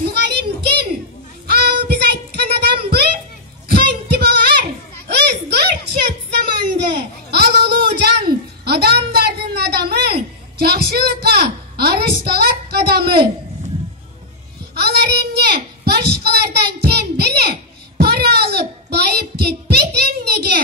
Muğalim kim? Al biz aytkan adam bu. Kanti bolar. Özgürçöt zamandı. Al ulucan. Adamlardın adamı. Жақшылыққа арышталат қадамы. Алар емне başkalardan kem bile. Para alıp bayıp ketpedin nege.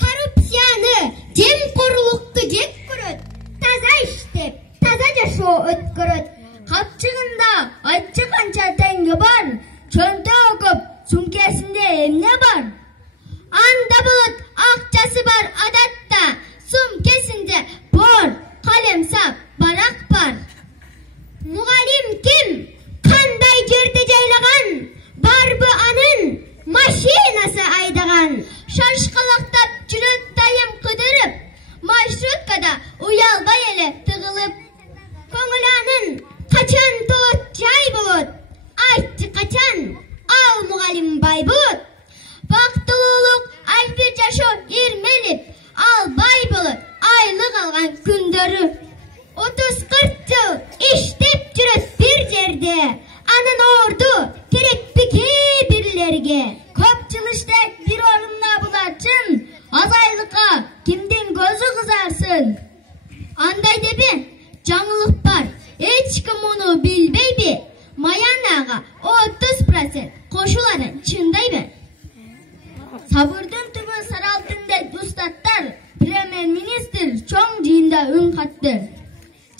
Korrupsiyonu, jemkorluktu jek көрөт. Таза иштеп, таза жашоо өткөрөт. Капчыгында айтчы канча теңге бар. Чөнтөгү көп, сумкесинде эмне бар? Анда болот акчасы бар адатта. Сумкесинде бор, kalemsap, barak бар. Muğalim kim? Kanday жерде жайлаған? Барбы анын машинасы айдаған. Шашқалақтап жүрөт тайым кыдырып. Маршруткада уялбай эле тыгылып. Көңүланын качан толот жай болот? Айтчы качан? Ал muğalim бай болот. Бактылуулук альбир жашоо ирмелип. Ал бай болот. Айлык алган күндөрү 30-40 жыл иштеп жүрөт бир жерде. Анын орду керекпи кээ бирлерге. Көп жыл иштеп бир орунда булачын. Аз айлыкка кимдин көзү кызарсын? Андай деби? Жаңылык бар. Эч ким муну билбейби? Маянага 30% кошуларын чындайбы? Сабырдын түбү саралтында дустаттар. Премьер-министр чоң жыйында үн катты.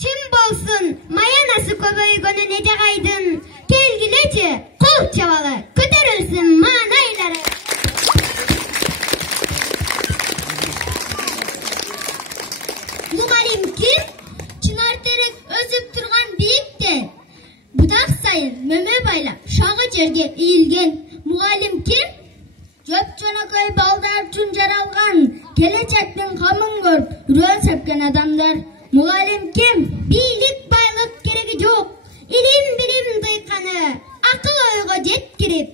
Ким болсун, маянасы көбөйгөнү не жагайдын? Келгилечи, кол чабалы, көтөрүлсүн маанайлары. Muğalim kim? Чынар терек өзүп турган бийикте. Будак сайын мөмө байлап, шагы жерге ийилген. Muğalim kim? Жөп-жөнөкөй балдар үчүн жаралган, келечектин камын көрүп, үрөн сепкен адамдар. Muğalim kim? Бийлик байлык кереги жок. Илим билим дыйканы, акыл ойго жеткирип,